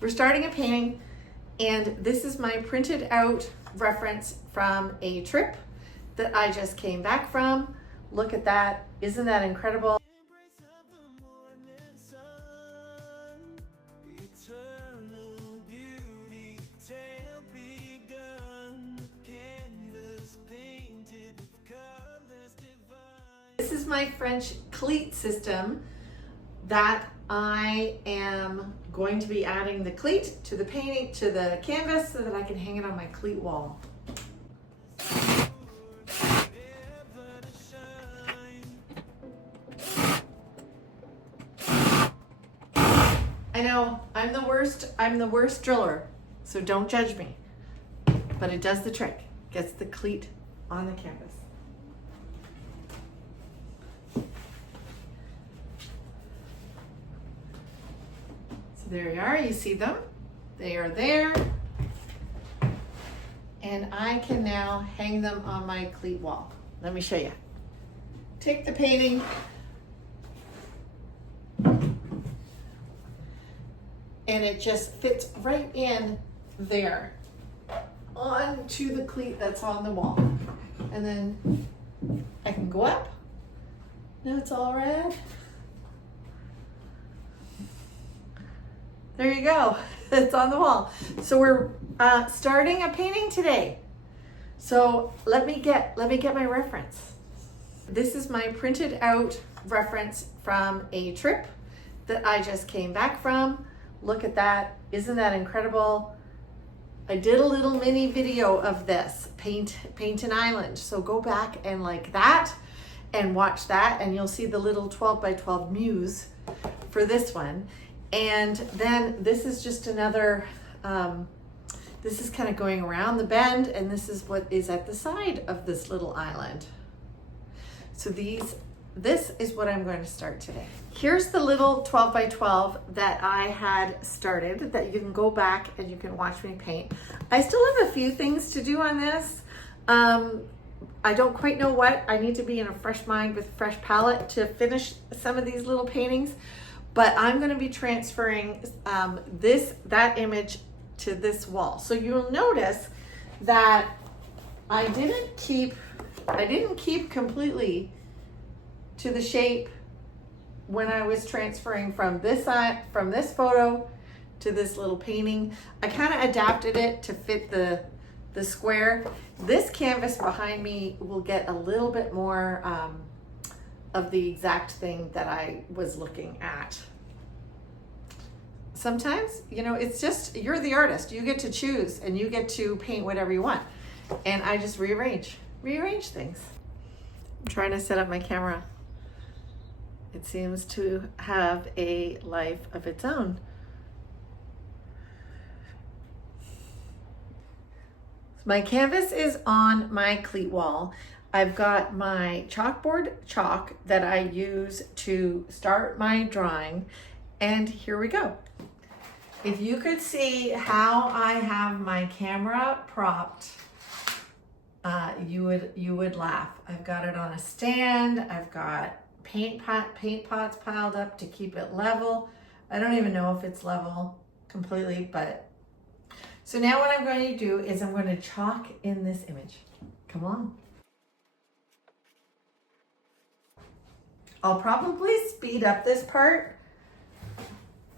We're starting a painting, and this is my printed out reference from a trip that I just came back from. Look at that. Isn't that incredible? This is my French cleat system that I am going to be adding the cleat to the painting, to the canvas, so that I can hang it on my cleat wall. I know, I'm the worst driller, so don't judge me. But it does the trick, gets the cleat on the canvas. There you are, you see them, they are there. And I can now hang them on my cleat wall. Let me show you. Take the painting, and it just fits right in there onto the cleat that's on the wall. And then I can go up. Now it's all red. There you go, it's on the wall. So we're starting a painting today. So let me get my reference. This is my printed out reference from a trip that I just came back from. Look at that, isn't that incredible? I did a little mini video of this, paint an island. So go back and like that and watch that, and you'll see the little 12 by 12 muse for this one. And then this is just another, this is kind of going around the bend, and this is what is at the side of this little island. So this is what I'm going to start today. Here's the little 12 by 12 that I had started that you can go back and you can watch me paint. I still have a few things to do on this. I don't quite know what. I need to be in a fresh mind with a fresh palette to finish some of these little paintings. But I'm going to be transferring that image to this wall. So you'll notice that I didn't keep completely to the shape when I was transferring from this photo to this little painting. I kind of adapted it to fit the square. This canvas behind me will get a little bit more of the exact thing that I was looking at. Sometimes, you know, it's just, you're the artist. You get to choose and you get to paint whatever you want. And I just rearrange things. I'm trying to set up my camera. It seems to have a life of its own. My canvas is on my cleat wall. I've got my chalkboard chalk that I use to start my drawing, and here we go. If you could see how I have my camera propped, you would laugh. I've got it on a stand. I've got paint pots piled up to keep it level. I don't even know if it's level completely, but so now what I'm going to do is I'm going to chalk in this image. Come on. I'll probably speed up this part.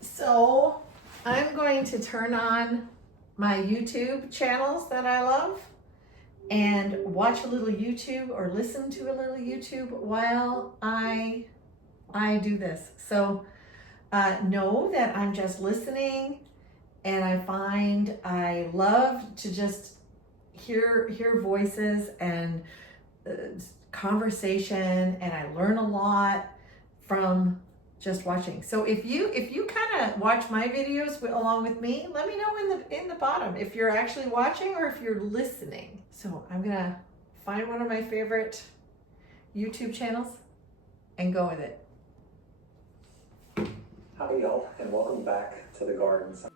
So I'm going to turn on my YouTube channels that I love and watch a little YouTube or listen to a little YouTube while I do this. So know that I'm just listening, and I find I love to just hear voices and conversation, and I learn a lot from just watching. So if you kind of watch my videos along with me, let me know in the bottom if you're actually watching or if you're listening. So I'm gonna find one of my favorite YouTube channels and go with it. Hi y'all, and welcome back to the gardens.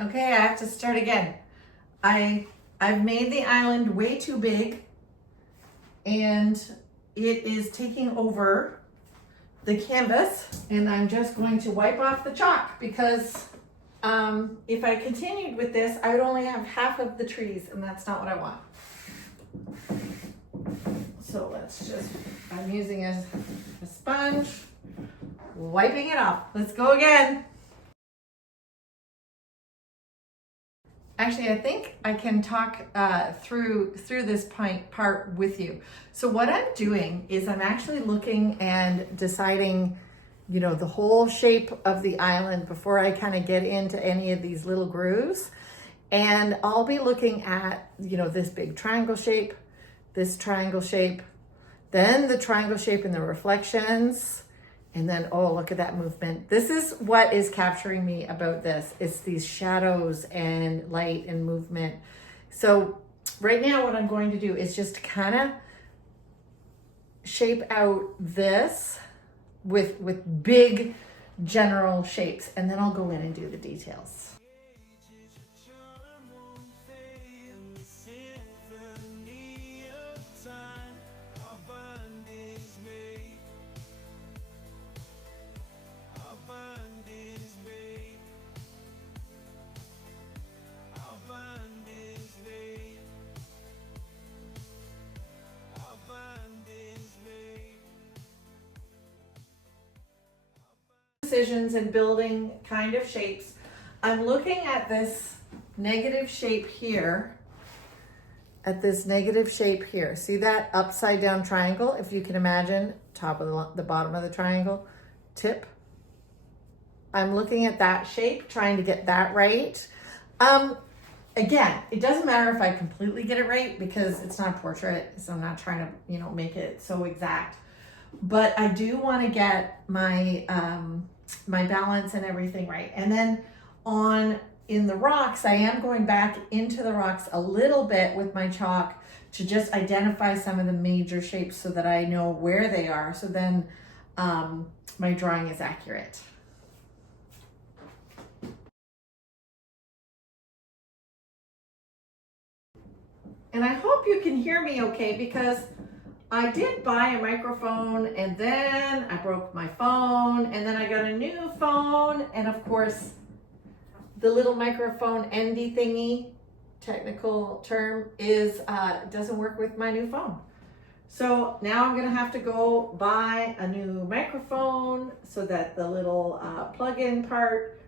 Okay, I have to start again. I I've made the island way too big and it is taking over the canvas, and I'm just going to wipe off the chalk because if I continued with this, I would only have half of the trees, and that's not what I want. So let's just, I'm using a sponge, wiping it off. Let's go again. Actually, I think I can talk through this part with you. So what I'm doing is I'm actually looking and deciding, you know, the whole shape of the island before I kind of get into any of these little grooves. And I'll be looking at, you know, this big triangle shape, this triangle shape, then the triangle shape and the reflections. And then, oh, look at that movement. This is what is capturing me about this. It's these shadows and light and movement. So right now what I'm going to do is just kind of shape out this with big general shapes. And then I'll go in and do the details. Decisions and building kind of shapes. I'm looking at this negative shape here, See that upside down triangle? If you can imagine, top of the bottom of the triangle, tip. I'm looking at that shape, trying to get that right. Again, it doesn't matter if I completely get it right because it's not a portrait, so I'm not trying to, you know, make it so exact. But I do want to get my my balance and everything right. And then in the rocks, I am going back into the rocks a little bit with my chalk to just identify some of the major shapes so that I know where they are. So then my drawing is accurate. And I hope you can hear me okay, because I did buy a microphone and then I broke my phone and then I got a new phone, and of course the little microphone endy thingy, technical term, is doesn't work with my new phone. So now I'm gonna have to go buy a new microphone so that the little plug-in part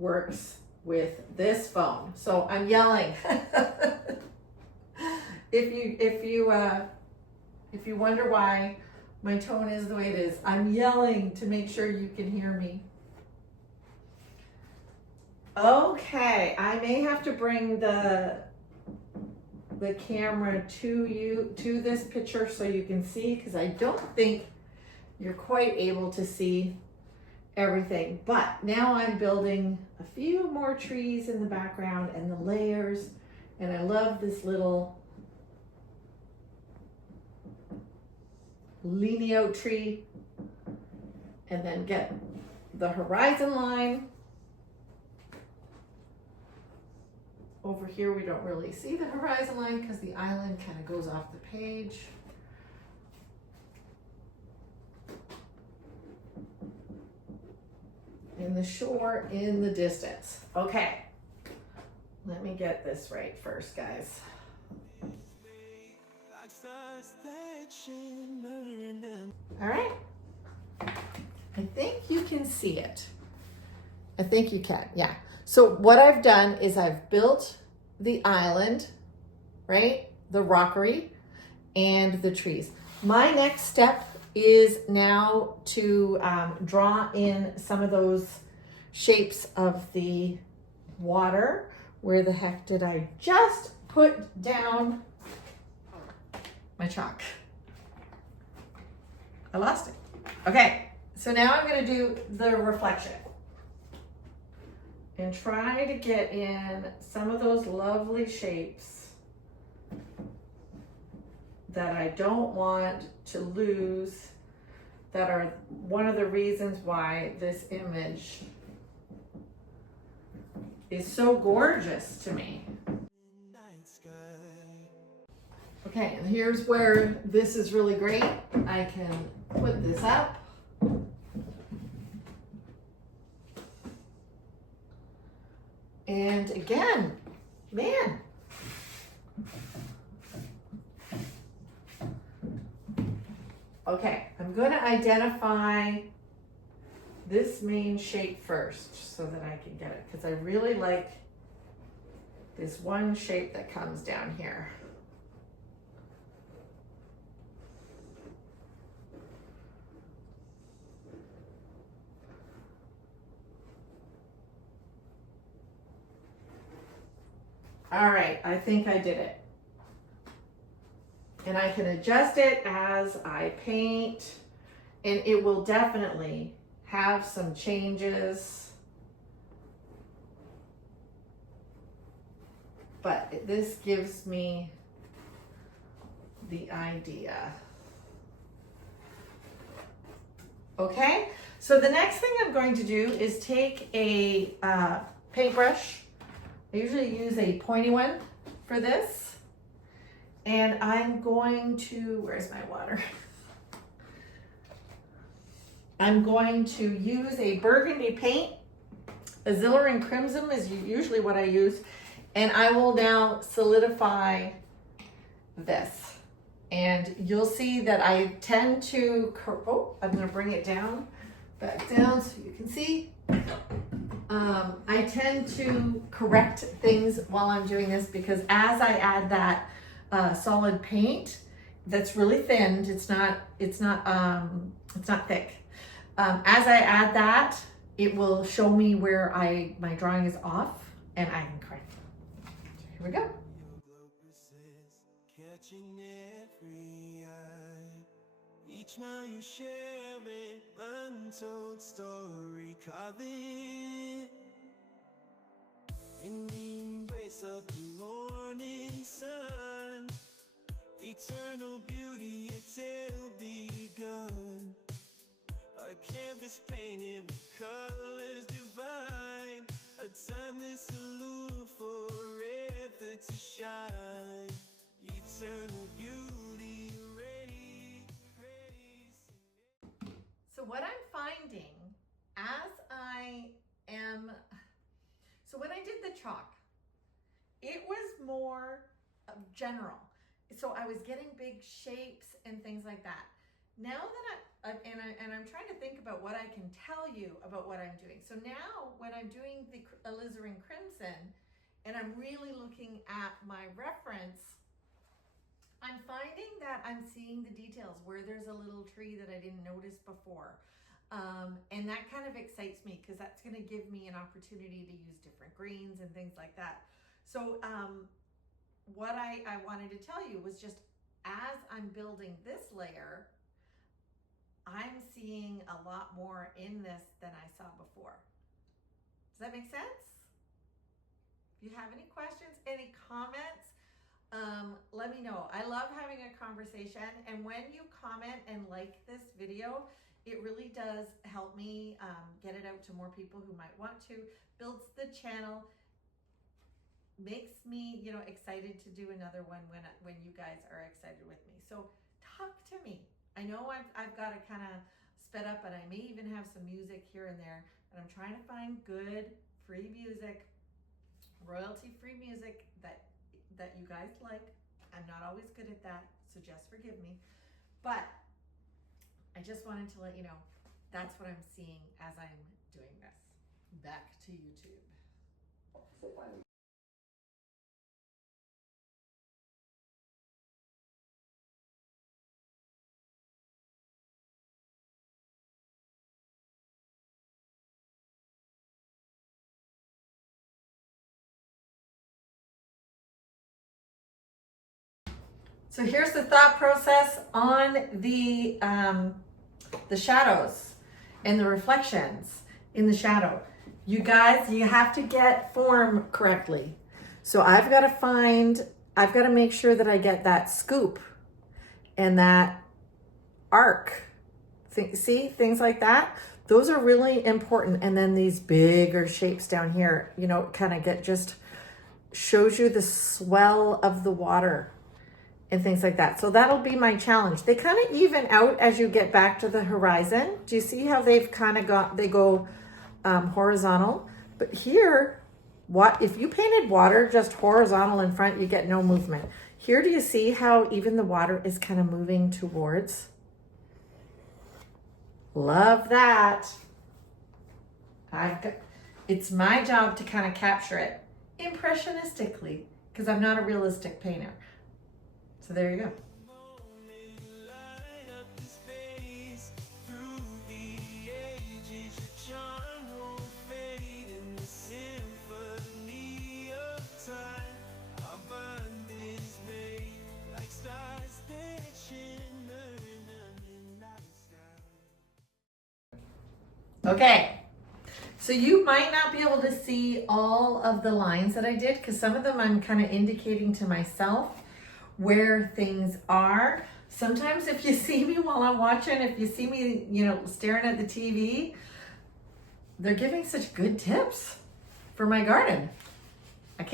works with this phone. So I'm yelling. If you wonder why my tone is the way it is, I'm yelling to make sure you can hear me. Okay, I may have to bring the camera to this picture so you can see, because I don't think you're quite able to see everything. But now I'm building a few more trees in the background and the layers, and I love this little leaning out tree, and then get the horizon line. Over here we don't really see the horizon line because the island kind of goes off the page. And the shore in the distance. Okay, let me get this right first, guys. All right, I think you can see it. I think you can, yeah. So what I've done is I've built the island, right? The rockery and the trees. My next step is now to draw in some of those shapes of the water. Where the heck did I just put down my chalk? I lost it. Okay, so now I'm gonna do the reflection and try to get in some of those lovely shapes that I don't want to lose, that are one of the reasons why this image is so gorgeous to me. Okay, and here's where this is really great. I can put this up. And again, man. Okay, I'm going to identify this main shape first so that I can get it, because I really like this one shape that comes down here. All right, I think I did it. And I can adjust it as I paint, and it will definitely have some changes. But this gives me the idea. Okay, so the next thing I'm going to do is take a paintbrush. I usually use a pointy one for this. And I'm going to, where's my water? I'm going to use a burgundy paint. Alizarin Crimson is usually what I use. And I will now solidify this. And you'll see that I tend to, I'm gonna bring it down, back down so you can see. I tend to correct things while I'm doing this, because as I add that solid paint that's really thin, it's not thick. As I add that, it will show me where my drawing is off, and I can correct it. So here we go. Each mile you share it, untold story covered in the embrace of the morning sun. Eternal beauty, it's still begun. A canvas painted with colors divine. A timeless allure forever to shine. Eternal beauty, ready. So what I'm finding as so when I did the chalk, it was more general. So I was getting big shapes and things like that. Now that I'm trying to think about what I can tell you about what I'm doing. So now when I'm doing the alizarin crimson and I'm really looking at my reference, I'm finding that I'm seeing the details where there's a little tree that I didn't notice before. And that kind of excites me, because that's going to give me an opportunity to use different greens and things like that. So what I wanted to tell you was, just as I'm building this layer, I'm seeing a lot more in this than I saw before. Does that make sense? If you have any questions, any comments, let me know. I love having a conversation, and when you comment and like this video, it really does help me get it out to more people who might want to, builds the channel, makes me, excited to do another one when you guys are excited with me. So talk to me. I know I've got to kind of sped up, and I may even have some music here and there, but I'm trying to find good free music, royalty-free music that you guys like. I'm not always good at that, so just forgive me. But I just wanted to let you know that's what I'm seeing as I'm doing this. Back to YouTube. So here's the thought process on the shadows and the reflections in the shadow. You guys, you have to get form correctly. So I've got to make sure that I get that scoop and that arc. See, things like that. Those are really important. And then these bigger shapes down here, kind of just shows you the swell of the water. and things like that. So that'll be my challenge. They kind of even out as you get back to the horizon. Do you see how they've kind of they go horizontal? But here, if you painted water just horizontal in front, you get no movement. Here, do you see how even the water is kind of moving towards? Love that. It's my job to kind of capture it impressionistically because I'm not a realistic painter. So there you go. Okay, so you might not be able to see all of the lines that I did because some of them I'm kind of indicating to myself where things are. Sometimes if you see me while I'm watching, if you see me, staring at the TV, they're giving such good tips for my garden. I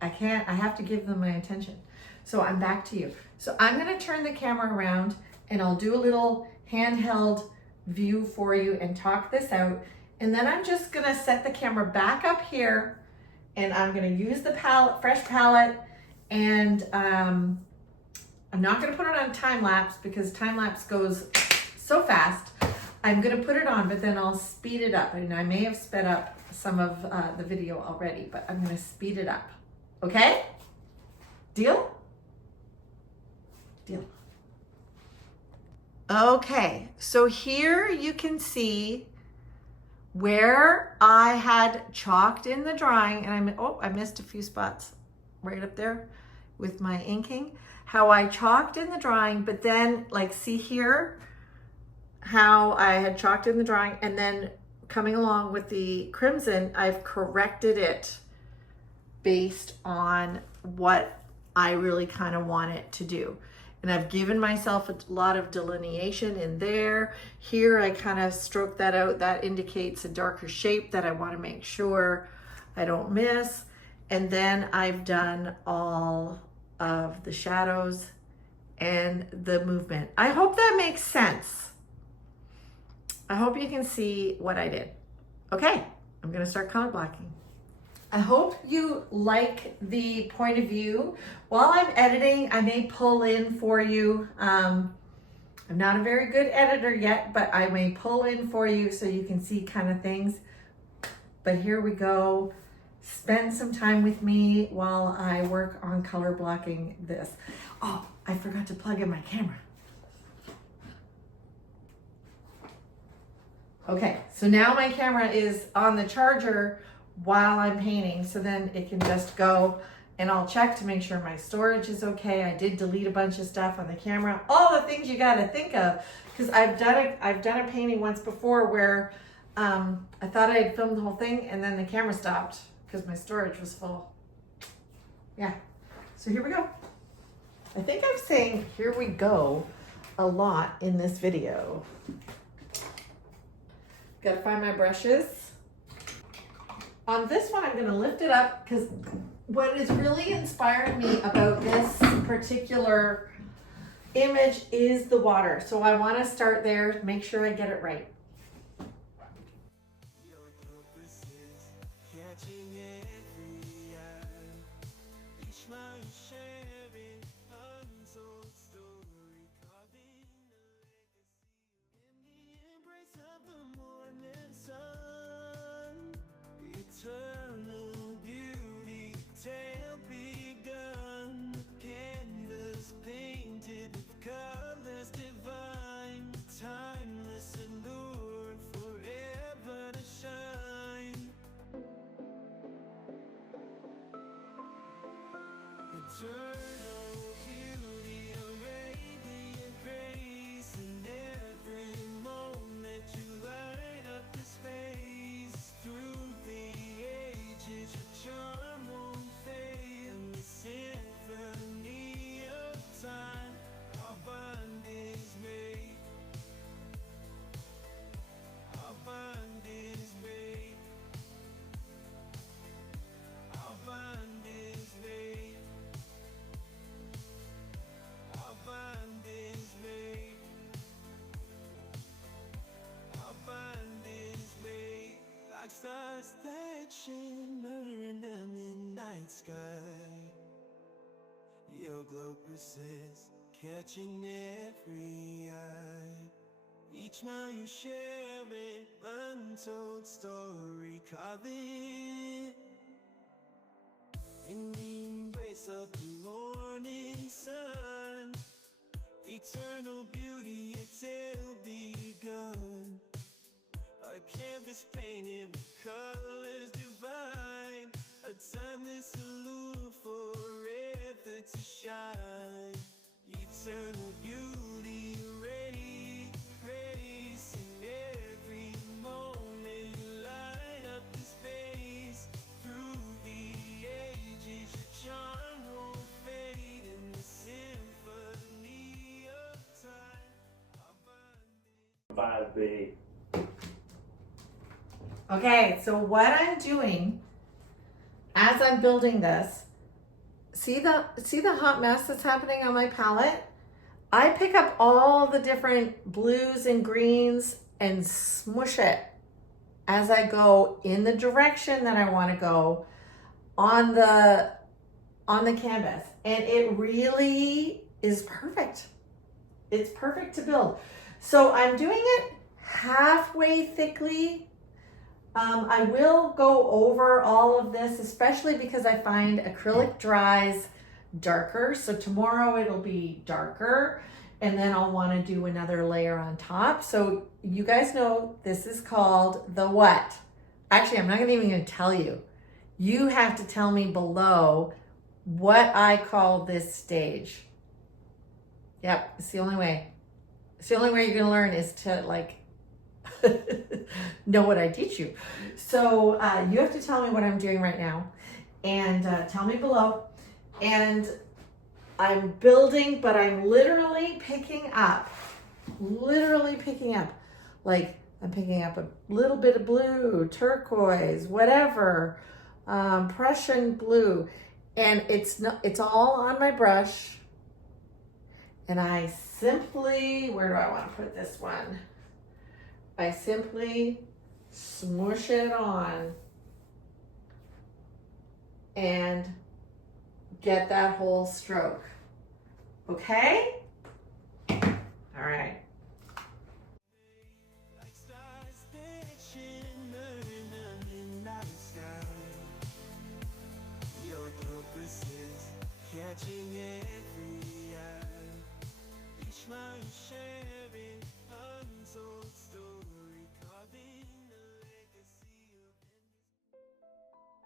have to give them my attention. So I'm back to you. So I'm gonna turn the camera around and I'll do a little handheld view for you and talk this out. And then I'm just gonna set the camera back up here and I'm gonna use the fresh palette, and I'm not gonna put it on time lapse because time lapse goes so fast. I'm gonna put it on, but then I'll speed it up. And I may have sped up some of the video already, but I'm gonna speed it up. Okay? Deal? Deal. Okay, so here you can see where I had chalked in the drawing, and I missed a few spots right up there with my inking. How I chalked in the drawing, but then see here how I had chalked in the drawing, and then coming along with the crimson, I've corrected it based on what I really kind of want it to do. And I've given myself a lot of delineation in there. Here I kind of stroke that out. That indicates a darker shape that I want to make sure I don't miss. And then I've done all of the shadows and the movement. I hope that makes sense. I hope you can see what I did. Okay, I'm gonna start color blocking. I hope you like the point of view. While I'm editing, I may pull in for you. I'm not a very good editor yet, but I may pull in for you so you can see kind of things. But here we go. Spend some time with me while I work on color blocking this. Oh, I forgot to plug in my camera. Okay, so now my camera is on the charger while I'm painting, so then it can just go, and I'll check to make sure my storage is okay. I did delete a bunch of stuff on the camera. All the things you got to think of, because I've done a painting once before where I thought I had filmed the whole thing, and then the camera stopped because my storage was full. Yeah, so here we go. I think I'm saying "here we go" a lot in this video. Got to find my brushes. On this one, I'm going to lift it up because what is really inspiring me about this particular image is the water. So I want to start there, make sure I get it right. Eternal beauty, a radiant grace, in every moment you light up the space. Through the ages, your charm won't fade. In the symphony of time, our bond is made. Our bond is made. Our bond is made. your glow persists, catching every eye. Each mile you share an untold story, carving in the embrace of the morning sun. Eternal beauty, it's still begun. A canvas painted with colors divine, a timeless allure forever to shine. Eternal beauty, ready, grace in every moment. Light up the space through the ages. Your charm won't fade in the symphony of time. Five big. Okay, so what I'm doing as I'm building this, see the hot mess that's happening on my palette? I pick up all the different blues and greens and smush it as I go in the direction that I want to go on the canvas. And it really is perfect. It's perfect to build. So I'm doing it halfway thickly. I will go over all of this, especially because I find acrylic dries darker. So tomorrow it'll be darker, and then I'll want to do another layer on top. So you guys know this is called the what? Actually, I'm not even going to tell you. You have to tell me below what I call this stage. Yep, it's the only way. It's the only way you're going to learn is to like know what I teach you. So you have to tell me what I'm doing right now, and tell me below. And I'm building, but I'm literally picking up, like I'm picking up a little bit of blue, turquoise, whatever, Prussian blue, and it's all on my brush. And I simply, where do I want to put this one? I simply smoosh it on and get that whole stroke. Okay? All right. Like stars that shimmer in the midnight sky. Your purpose is catching every eye. Each mile you share an untold story, carving a legacy of endless.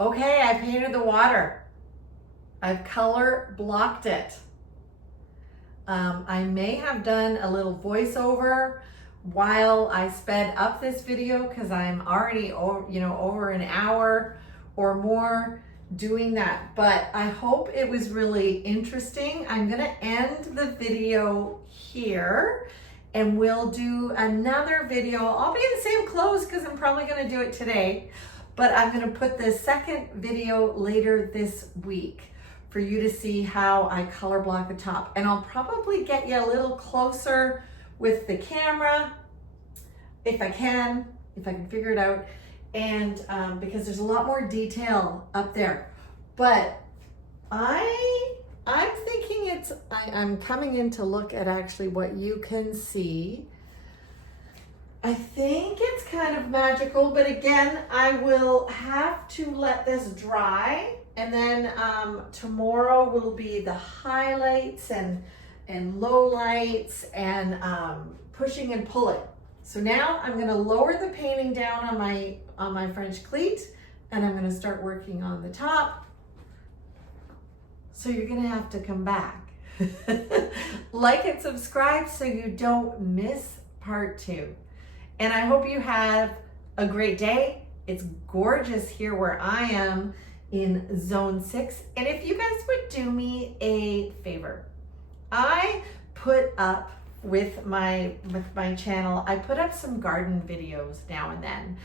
Okay, I painted the water. I've color blocked it. I may have done a little voiceover while I sped up this video because I'm already over an hour or more doing that, but I hope it was really interesting. I'm gonna end the video here and we'll do another video. I'll be in the same clothes because I'm probably gonna do it today, but I'm gonna put the second video later this week for you to see how I color block the top. And I'll probably get you a little closer with the camera if I can figure it out. And because there's a lot more detail up there. But I I'm thinking I'm coming in to look at actually what you can see. I think it's kind of magical, but again, I will have to let this dry, and then tomorrow will be the highlights and lowlights and pushing and pulling. So now I'm going to lower the painting down on my French cleat, and I'm going to start working on the top. So you're going to have to come back. Like and subscribe so you don't miss part 2. And I hope you have a great day. It's gorgeous here where I am in zone 6. And if you guys would do me a favor, I put up with my channel, I put up some garden videos now and then.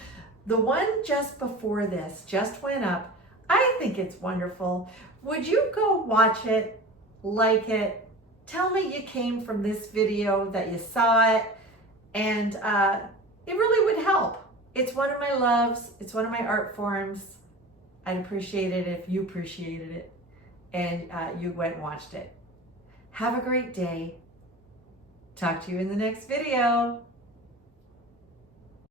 The one just before this just went up. I think it's wonderful. Would you go watch it, like it, tell me you came from this video, that you saw it, and it really would help. It's one of my loves. It's one of my art forms. I'd appreciate it if you appreciated it and you went and watched it. Have a great day. Talk to you in the next video.